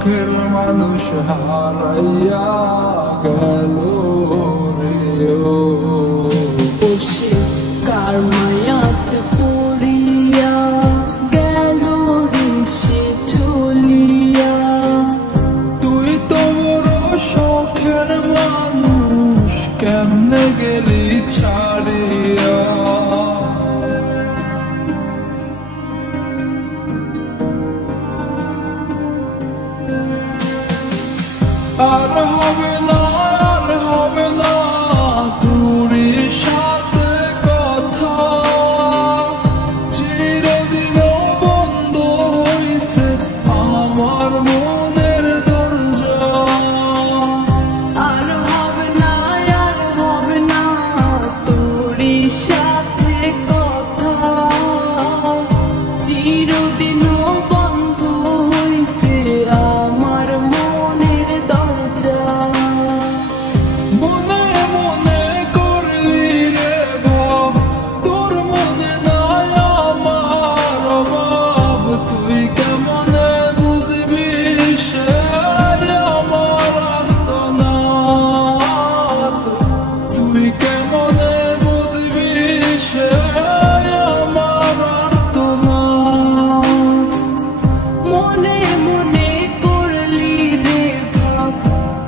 শখের মানুষ হারাইয়া গেল রে ও সে কার মায়াতে পড়িয়া গেল রে সে চলিয়া। তুই তো বড় শখের মানুষ কেমনে গেলি ছাড়িয়া। আর হবে না আর হবে না তোর সাথে কথা, চিরদিন বন্ধ হইছে আমার মনের দরজা। আর হবে না তোর সাথে কথা, চিরদিন বন্ধ হইছে আমার মনের দরজা। মনে মনে করলি রে ভাব তোর মনে নাই আমার অভাব, তুই কেমনে বুঝবি সে আমার আর্তনাদ, তুই কেমনে বুঝবি সে আমার আর্তনাদ। মনে মনে করলি রে ভাব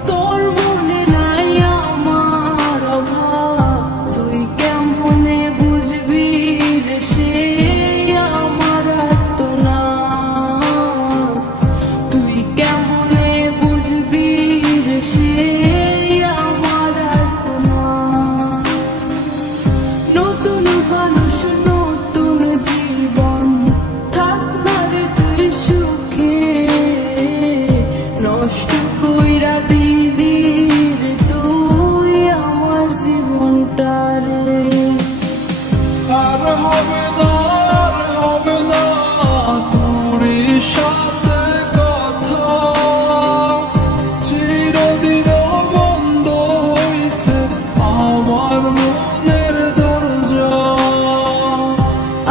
তোর মনে নাই আমার অভাব, তুই কেমনে বুঝবি রে সে আমার আর্তনাদ, তুই কেমনে বুঝবি রে সে আমার আর্তনাদ। নতুন মানুষ নতুন জীবন থাক না রে তুই সুখে, নষ্ট কইরা দিলি রে তুই আমার জীবনটা রে। আর হবে না আর হবে না তোর সাথে কথা, চিরদিন বন্ধ হইছে আমার মনের দরজা।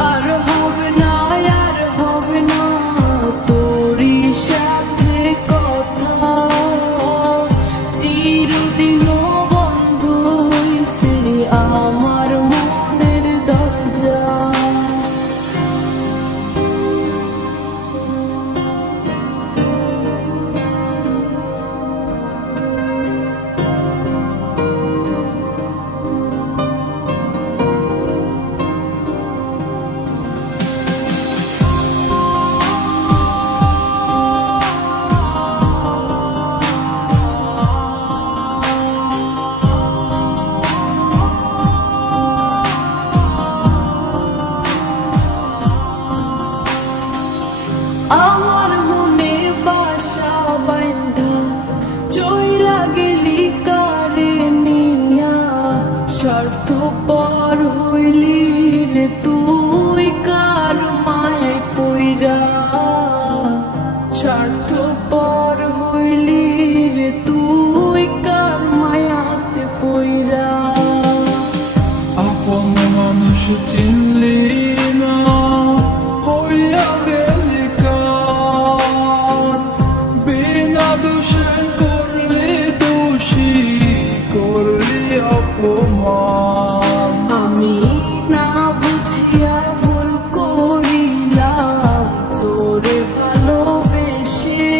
আর হবে না তোর সাথে কথা, চিরদিন বন্ধ হইছে আমার মনের দরজা। আমার মনে বাসা বান্ধা চইলা গেলি কারে নিয়া, স্বার্থপর হইলি রে তুই কার মায় পইরা, স্বার্থপর হইলি রে তুই কার মায়াতে পইরা। আপন মানুষ চিনলি না হইয়া গেলি কার, বিনা দোষে করলি দোষী করলি অপমান। আমি না বুঝিয়া ভুল করিলাম তোরে ভালোবেসে,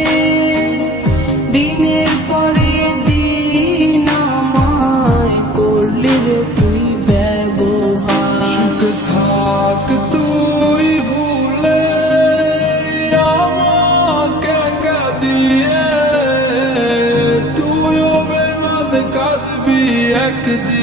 দিনের পরে দিন আমায় করলি রে তুই ব্যবহার। সুখ থাক তুই ভুলে আমাকে কাঁদিয়ে, তুইও বেবাদ কাঁদবি একদিন।